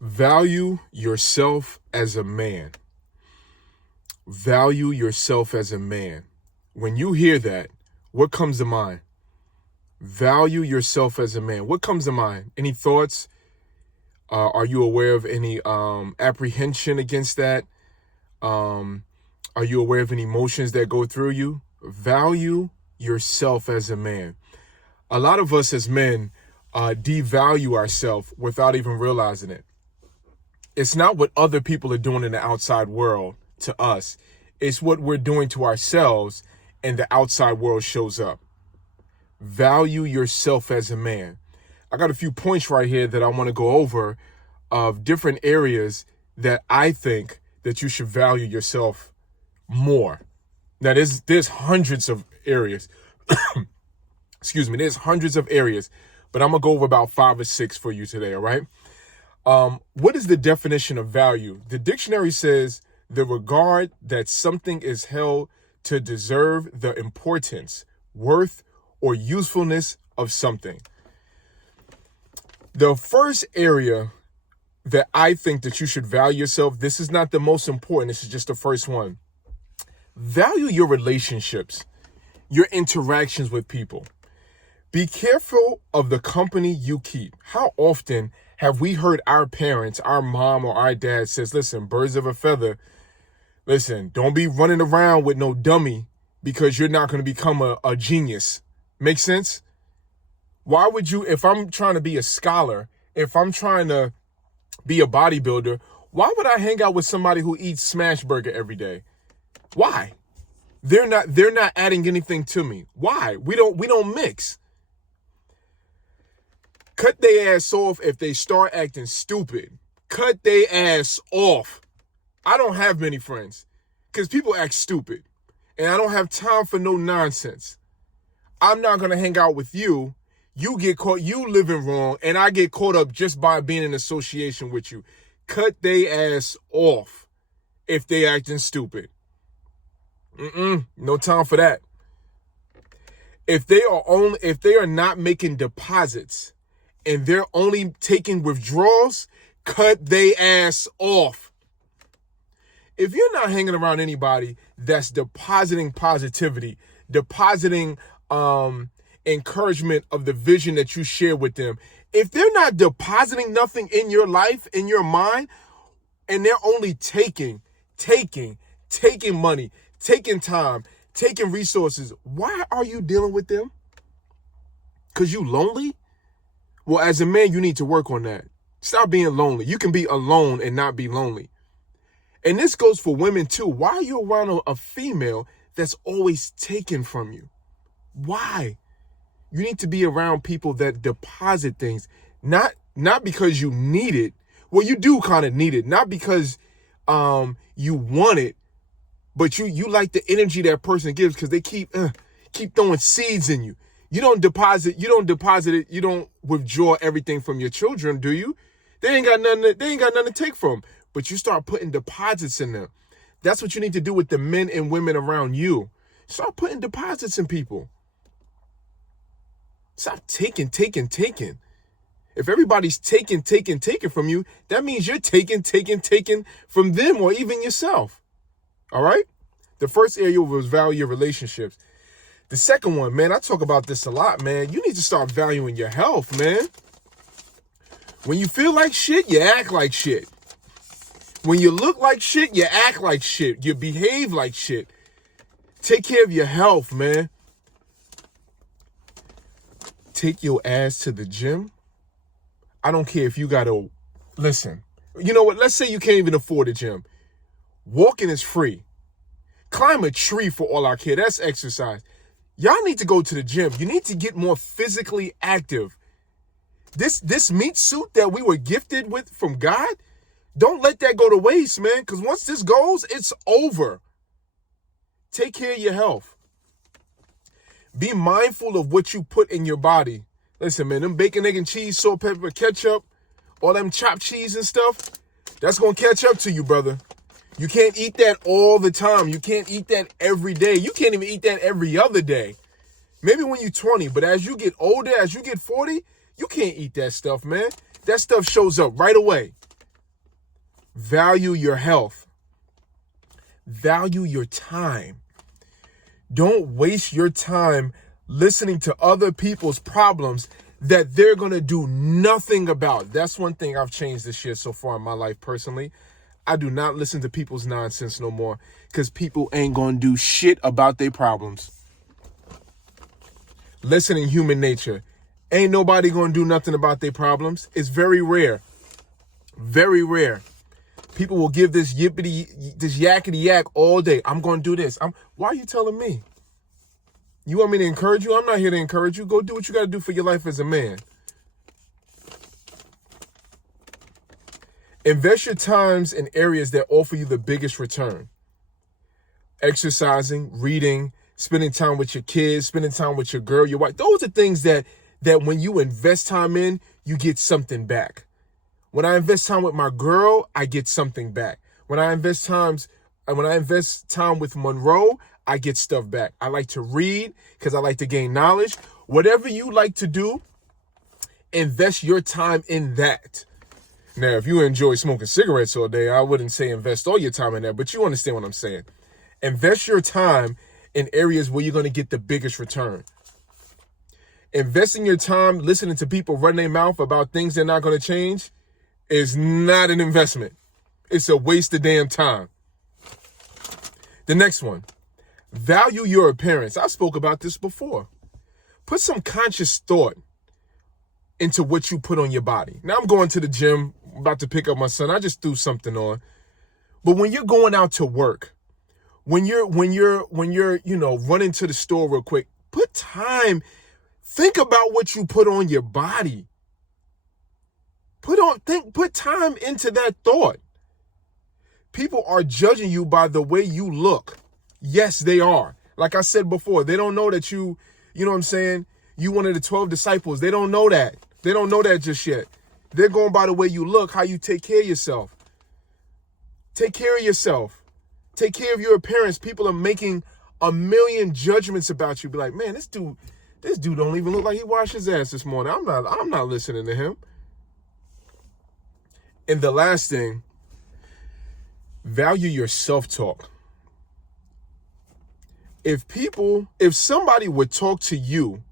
Value yourself as a man. Value yourself as a man. When you hear that, what comes to mind? Value yourself as a man. What comes to mind? Any thoughts? Are you aware of any apprehension against that? Are you aware of any emotions that go through you? Value yourself as a man. A lot of us as men devalue ourselves without even realizing it. It's not what other people are doing in the outside world to us. It's what we're doing to ourselves, and the outside world shows up. Value yourself as a man. I got a few points right here that I want to go over of different areas that I think that you should value yourself more. Now, there's hundreds of areas. Excuse me. There's hundreds of areas, but I'm going to go over about 5 or 6 for you today, all right? What is the definition of value? The dictionary says the regard that something is held to deserve the importance, worth, or usefulness of something. The first area that I think that you should value yourself, this is not the most important, this is just the first one. Value your relationships, your interactions with people. Be careful of the company you keep. How often have we heard our parents, our mom or our dad says, listen, birds of a feather, listen, don't be running around with no dummy because you're not going to become a genius. Make sense? Why would you, if I'm trying to be a scholar, if I'm trying to be a bodybuilder, why would I hang out with somebody who eats smash burger every day? Why? They're not adding anything to me. Why? We don't mix. Cut their ass off if they start acting stupid. Cut their ass off. I don't have many friends because people act stupid, and I don't have time for no nonsense. I'm not going to hang out with you. You get caught, you living wrong, and I get caught up just by being in association with you. Cut their ass off if they acting stupid. No time for that. If they are not making deposits and they're only taking withdrawals, cut their ass off. If you're not hanging around anybody that's depositing positivity, depositing encouragement of the vision that you share with them, if they're not depositing nothing in your life, in your mind, and they're only taking money, taking time, taking resources, why are you dealing with them? Because you lonely? Well, as a man, you need to work on that. Stop being lonely. You can be alone and not be lonely. And this goes for women too. Why are you around a female that's always taken from you? Why? You need to be around people that deposit things, not because you need it. Well, you do kind of need it, not because you want it, but you like the energy that person gives because they keep throwing seeds in you. You don't deposit it. You don't withdraw everything from your children, do you? They ain't got nothing to take from. But you start putting deposits in them. That's what you need to do with the men and women around you. Start putting deposits in people. Stop taking. If everybody's taking from you, that means you're taking from them or even yourself. All right? The first area was value your relationships. The second one, man, I talk about this a lot, man. You need to start valuing your health, man. When you feel like shit, you act like shit. When you look like shit, you act like shit. You behave like shit. Take care of your health, man. Take your ass to the gym. I don't care if you got to, listen. You know what? Let's say you can't even afford a gym. Walking is free. Climb a tree for all I care. That's exercise. Y'all need to go to the gym. You need to get more physically active. This meat suit that we were gifted with from God, don't let that go to waste, man, because once this goes, it's over. Take care of your health. Be mindful of what you put in your body. Listen, man, them bacon, egg, and cheese, salt, pepper, ketchup, all them chopped cheese and stuff, that's going to catch up to you, brother. You can't eat that all the time. You can't eat that every day. You can't even eat that every other day. Maybe when you're 20, but as you get older, as you get 40, you can't eat that stuff, man. That stuff shows up right away. Value your health. Value your time. Don't waste your time listening to other people's problems that they're going to do nothing about. That's one thing I've changed this year so far in my life personally. I do not listen to people's nonsense no more because people ain't going to do shit about their problems. Listen in human nature. Ain't nobody going to do nothing about their problems. It's very rare. Very rare. People will give this yakety yak all day. I'm going to do this. Why are you telling me? You want me to encourage you? I'm not here to encourage you. Go do what you got to do for your life as a man. Invest your times in areas that offer you the biggest return. Exercising, reading, spending time with your kids, spending time with your girl, your wife. Those are things that when you invest time in, you get something back. When I invest time with my girl, I get something back. When I invest time with Monroe, I get stuff back. I like to read because I like to gain knowledge. Whatever you like to do, invest your time in that. Now, if you enjoy smoking cigarettes all day, I wouldn't say invest all your time in that, but you understand what I'm saying. Invest your time in areas where you're going to get the biggest return. Investing your time listening to people run their mouth about things they're not going to change is not an investment. It's a waste of damn time. The next one, value your appearance. I spoke about this before. Put some conscious thought into what you put on your body. Now I'm going to the gym, about to pick up my son. I just threw something on. But when you're going out to work, when you're running to the store real quick, put time. Think about what you put on your body. Put time into that thought. People are judging you by the way you look. Yes, they are. Like I said before, they don't know that you know what I'm saying? You one of the 12 disciples. They don't know that. They don't know that just yet. They're going by the way you look, how you take care of yourself. Take care of yourself. Take care of your appearance. People are making a million judgments about you. Be like, man, this dude don't even look like he washed his ass this morning. I'm not listening to him. And the last thing, value your self-talk. If somebody would talk to you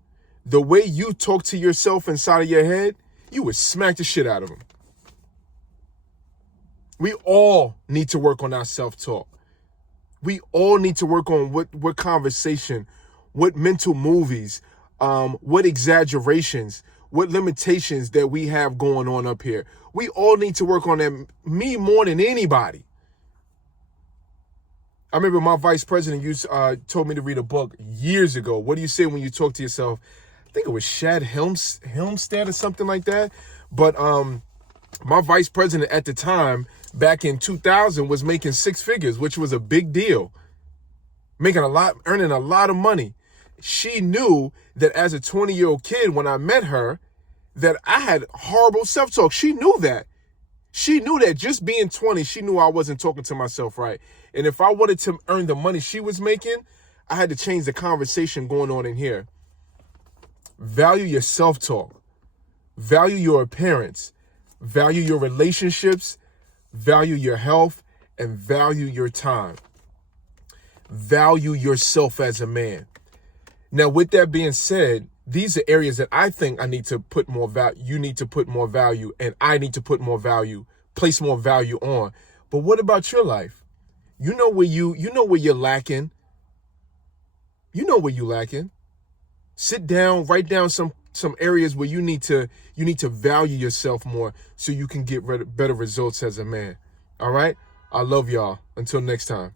the way you talk to yourself inside of your head, you would smack the shit out of them. We all need to work on our self-talk. We all need to work on what conversation, what mental movies, what exaggerations, what limitations that we have going on up here. We all need to work on them, me more than anybody. I remember my vice president told me to read a book years ago. What do you say when you talk to yourself? I think it was Shad Helmstead or something like that. But my vice president at the time, back in 2000, was making six figures, which was a big deal. Earning a lot of money. She knew that as a 20-year-old kid, when I met her, that I had horrible self-talk. She knew that. She knew that just being 20, she knew I wasn't talking to myself right. And if I wanted to earn the money she was making, I had to change the conversation going on in here. Value your self-talk. Value your appearance. Value your relationships. Value your health. And value your time. Value yourself as a man. Now, with that being said, these are areas that I think I need to put more value. You need to put more value, and I need to put more value, place more value on. But what about your life? You know where you're lacking. You know where you're lacking. Sit down, write down some areas where you need to value yourself more so you can get better results as a man. All right? I love y'all. Until next time.